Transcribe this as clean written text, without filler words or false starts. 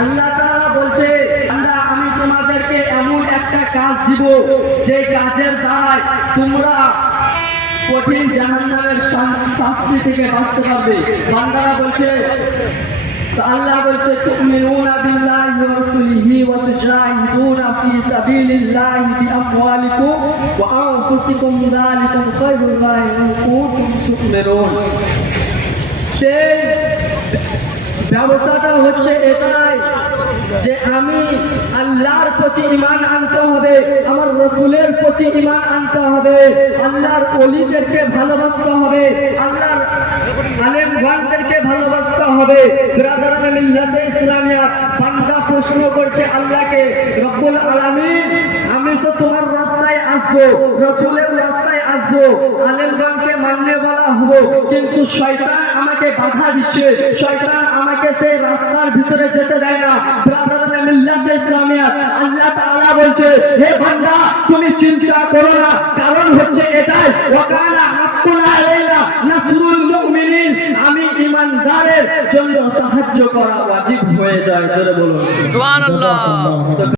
আল্লাহ তাআলা বলছে, আমি তোমাদেরকে এমন একটা কাজ দিব যে কাজের দ্বারা তোমরা কঠিন জাহান্নামের শাস্তি থেকে বাঁচতে পারবে। বান্দারা বলছে, আল্লাহ বলছে, তুমিনুনা বিল্লাহি ওয়া রাসূলিহি ওয়া তুজাহিদুনা ফি সাবিলিল্লাহি বিআমওয়ালিকুম ওয়া আনফুসিকুম যালিকুম খায়রুল লাকুম ইন কুনতুম তু'মিনুন। সেই ব্যবস্থাটা হচ্ছে এটাই যে আমি আল্লাহর প্রতি ঈমান আনতে হবে, আমার রাসূলের প্রতি ঈমান আনতে হবে, আল্লাহর ওলিদেরকে ভালোবাসতে হবে, আল্লাহর আলেমগণদেরকে ভালোবাসতে হবে। ব্রাদারানে মিল্লাতে ইসলামিয়া বান্দা প্রশ্ন করছে আল্লাহকে, রব্বুল আলামিন, আমি তো তোমার রাস্তায় আসবো, রাসূলের রাস্তায় আসবো, আলেমগণকে মানতে বলা হবো, কিন্তু শয়তান আমাকে বাধা দিচ্ছে, শয়তান আমাকে সেই রাস্তার ভিতরে যেতে দেয় না। ব্রাদারানে মিল্লাতে ইসলামিয়া আল্লাহ তাআলা বলছে, হে বান্দা তুমি চিন্তা করো না, কারণ হচ্ছে এটাই, ওয়াকানা হাক্কুনা আলাইনা নাসরুল মুমিনিন, আমি ঈমানদারের জন্য সাহায্য করা ওয়াজিব হয়ে যায়। জোরে বলুন সুবহানাল্লাহ।